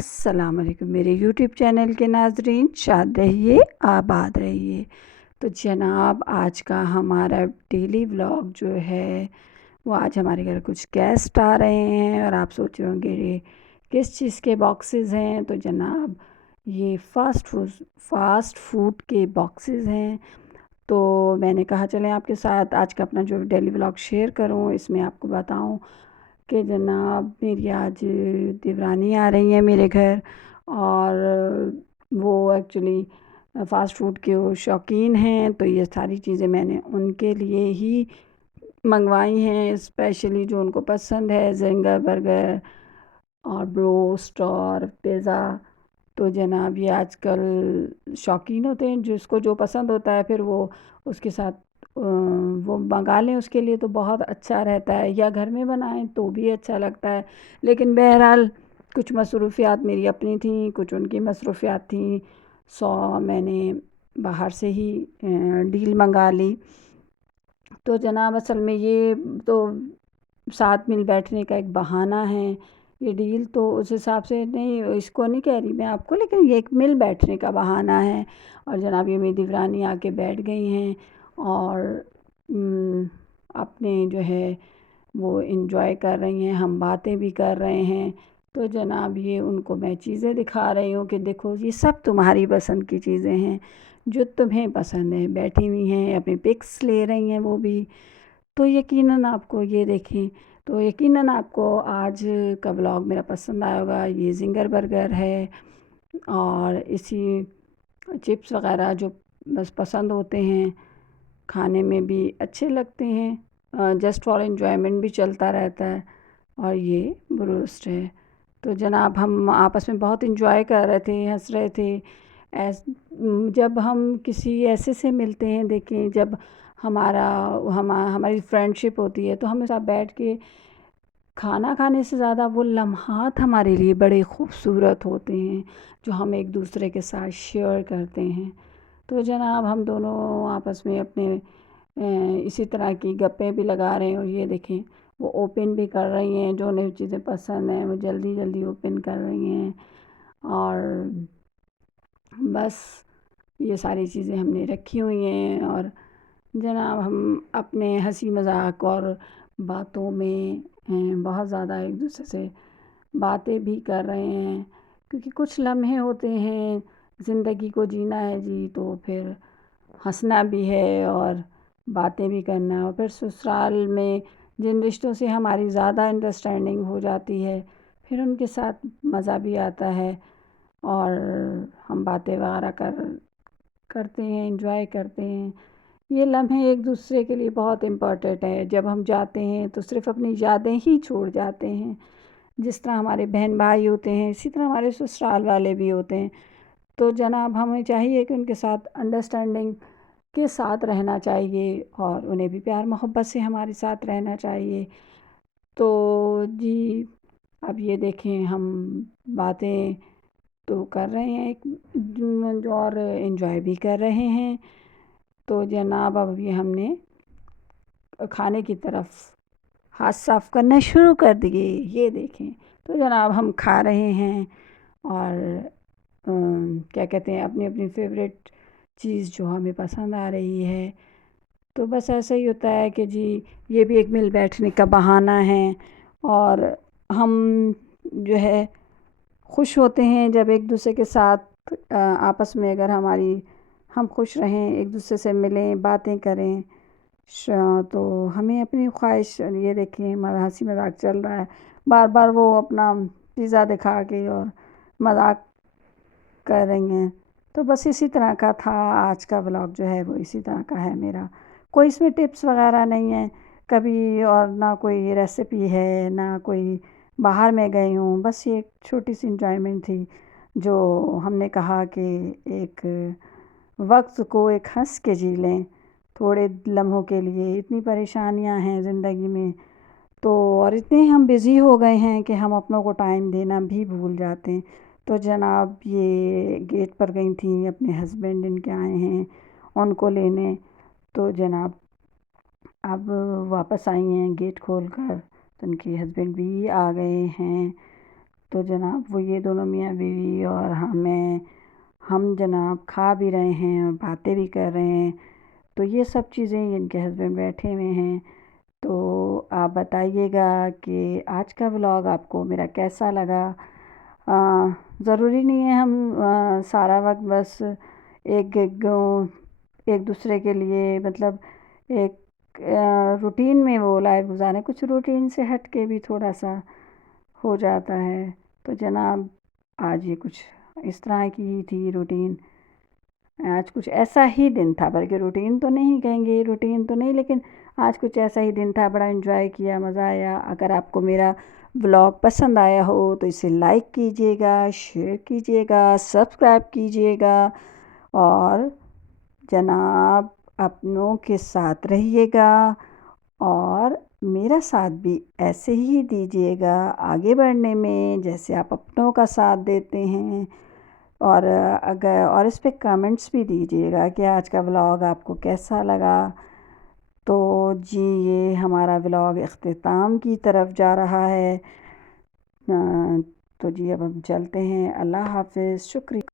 السلام علیکم میرے یوٹیوب چینل کے ناظرین، شاد رہیے آباد رہیے۔ تو جناب آج کا ہمارا ڈیلی ولاگ جو ہے وہ آج ہمارے گھر کچھ گیسٹ آ رہے ہیں اور آپ سوچ رہے ہوں گے یہ کس چیز کے باکسز ہیں۔ تو جناب یہ فاسٹ فوڈ کے باکسز ہیں۔ تو میں نے کہا چلیں آپ کے ساتھ آج کا اپنا جو ڈیلی ولاگ شیئر کروں، اس میں آپ کو بتاؤں کہ جناب میری آج دیورانی آ رہی ہیں میرے گھر، اور وہ ایکچولی فاسٹ فوڈ کے وہ شوقین ہیں، تو یہ ساری چیزیں میں نے ان کے لیے ہی منگوائی ہیں، اسپیشلی جو ان کو پسند ہے، زنگر برگر اور بروسٹ اور پیزا۔ تو جناب یہ آج کل شوقین ہوتے ہیں، جس کو جو پسند ہوتا ہے پھر وہ اس کے ساتھ وہ منگا لیں، اس کے لیے تو بہت اچھا رہتا ہے، یا گھر میں بنائیں تو بھی اچھا لگتا ہے۔ لیکن بہرحال کچھ مصروفیات میری اپنی تھیں، کچھ ان کی مصروفیات تھیں، سو میں نے باہر سے ہی ڈیل منگا لی۔ تو جناب اصل میں یہ تو ساتھ مل بیٹھنے کا ایک بہانہ ہے، یہ ڈیل تو اس حساب سے نہیں، اس کو نہیں کہہ رہی میں آپ کو، لیکن یہ ایک مل بیٹھنے کا بہانہ ہے۔ اور جناب یہ میری دیورانی آ کے بیٹھ گئی ہیں اور اپنے جو ہے وہ انجوائے کر رہی ہیں، ہم باتیں بھی کر رہے ہیں۔ تو جناب یہ ان کو میں چیزیں دکھا رہی ہوں کہ دیکھو یہ سب تمہاری پسند کی چیزیں ہیں جو تمہیں پسند ہیں، بیٹھی ہوئی ہیں اپنی پکس لے رہی ہیں وہ بھی۔ تو یقیناً آپ کو یہ دیکھیں تو یقیناً آپ کو آج کا ولاگ میرا پسند آیا ہوگا۔ یہ زنگر برگر ہے اور اسی چپس وغیرہ جو بس پسند ہوتے ہیں، کھانے میں بھی اچھے لگتے ہیں، جسٹ فار انجوائمنٹ بھی چلتا رہتا ہے۔ اور یہ بروسٹ ہے۔ تو جناب ہم آپس میں بہت انجوائے کر رہے تھے، ہنس رہے تھے۔ جب ہم کسی ایسے سے ملتے ہیں، دیکھیں جب ہماری فرینڈ شپ ہوتی ہے تو ہم ساتھ بیٹھ کے کھانا کھانے سے زیادہ وہ لمحات ہمارے لیے بڑے خوبصورت ہوتے ہیں جو ہم ایک دوسرے کے ساتھ شیئر کرتے ہیں۔ تو جناب ہم دونوں آپس میں اپنے اسی طرح کی گپیں بھی لگا رہے ہیں، اور یہ دیکھیں وہ اوپن بھی کر رہی ہیں، جو انہیں چیزیں پسند ہیں وہ جلدی جلدی اوپن کر رہی ہیں۔ اور بس یہ ساری چیزیں ہم نے رکھی ہوئی ہیں، اور جناب ہم اپنے ہنسی مذاق اور باتوں میں بہت زیادہ ایک دوسرے سے باتیں بھی کر رہے ہیں، کیونکہ کچھ لمحے ہوتے ہیں، زندگی کو جینا ہے جی، تو پھر ہنسنا بھی ہے اور باتیں بھی کرنا ہے، اور پھر سسرال میں جن رشتوں سے ہماری زیادہ انڈرسٹینڈنگ ہو جاتی ہے پھر ان کے ساتھ مزہ بھی آتا ہے، اور ہم باتیں وغیرہ کرتے ہیں، انجوائے کرتے ہیں۔ یہ لمحے ایک دوسرے کے لیے بہت امپورٹنٹ ہے۔ جب ہم جاتے ہیں تو صرف اپنی یادیں ہی چھوڑ جاتے ہیں، جس طرح ہمارے بہن بھائی ہوتے ہیں اسی طرح ہمارے سسرال والے بھی ہوتے ہیں۔ تو جناب ہمیں چاہیے کہ ان کے ساتھ انڈرسٹینڈنگ کے ساتھ رہنا چاہیے، اور انہیں بھی پیار محبت سے ہمارے ساتھ رہنا چاہیے۔ تو جی اب یہ دیکھیں ہم باتیں تو کر رہے ہیں اور انجوائے بھی کر رہے ہیں۔ تو جناب اب یہ ہم نے کھانے کی طرف ہاتھ صاف کرنا شروع کر دیے، یہ دیکھیں۔ تو جناب ہم کھا رہے ہیں، اور کیا کہتے ہیں اپنی اپنی فیوریٹ چیز جو ہمیں پسند آ رہی ہے۔ تو بس ایسا ہی ہوتا ہے کہ جی یہ بھی ایک مل بیٹھنے کا بہانہ ہے، اور ہم جو ہے خوش ہوتے ہیں جب ایک دوسرے کے ساتھ آپس میں اگر ہم خوش رہیں، ایک دوسرے سے ملیں، باتیں کریں، تو ہمیں اپنی خواہش، یہ دیکھیں ہمارا ہنسی مذاق چل رہا ہے، بار بار وہ اپنا پیزا دکھا کے اور مذاق کر رہی ہیں۔ تو بس اسی طرح کا تھا آج کا ولاگ، جو ہے وہ اسی طرح کا ہے میرا، کوئی اس میں ٹپس وغیرہ نہیں ہے کبھی، اور نہ کوئی ریسیپی ہے، نہ کوئی باہر میں گئی ہوں، بس یہ ایک چھوٹی سی انجوائمنٹ تھی جو ہم نے کہا کہ ایک وقت کو ایک ہنس کے جی لیں تھوڑے لمحوں کے لیے۔ اتنی پریشانیاں ہیں زندگی میں، تو اور اتنے ہم بزی ہو گئے ہیں کہ ہم اپنوں کو ٹائم دینا بھی بھول جاتے ہیں۔ تو جناب یہ گیٹ پر گئی تھیں، اپنے ہسبینڈ ان کے آئے ہیں ان کو لینے، تو جناب اب واپس آئی ہیں گیٹ کھول کر، تو ان کے ہسبینڈ بھی آ گئے ہیں۔ تو جناب وہ یہ دونوں میاں بیوی اور ہم جناب کھا بھی رہے ہیں اور باتیں بھی کر رہے ہیں. تو یہ سب چیزیں ان کے ہسبینڈ بیٹھے ہوئے ہیں. تو آپ بتائیے گا کہ آج کا ولاگ آپ کو میرا کیسا لگا. ضروری نہیں ہے ہم سارا وقت بس ایک دوسرے کے لیے مطلب ایک روٹین میں وہ لائف گزاریں. کچھ روٹین سے ہٹ کے بھی تھوڑا سا ہو جاتا ہے. تو جناب آج یہ کچھ اس طرح کی تھی روٹین. آج کچھ ایسا ہی دن تھا، بلکہ روٹین تو نہیں کہیں گے، روٹین تو نہیں، لیکن آج کچھ ایسا ہی دن تھا. بڑا انجوائے کیا، مزہ آیا. اگر آپ کو میرا ولاگ پسند آیا ہو تو اسے لائک کیجئے گا، شیئر کیجئے گا، سبسکرائب کیجئے گا اور جناب اپنوں کے ساتھ رہیے گا اور میرا ساتھ بھی ایسے ہی دیجئے گا آگے بڑھنے میں جیسے آپ اپنوں کا ساتھ دیتے ہیں. اور اس پہ کمنٹس بھی دیجئے گا کہ آج کا ولاگ آپ کو کیسا لگا. تو جی یہ ہمارا ولاگ اختتام کی طرف جا رہا ہے. تو جی اب ہم چلتے ہیں. اللہ حافظ. شکریہ.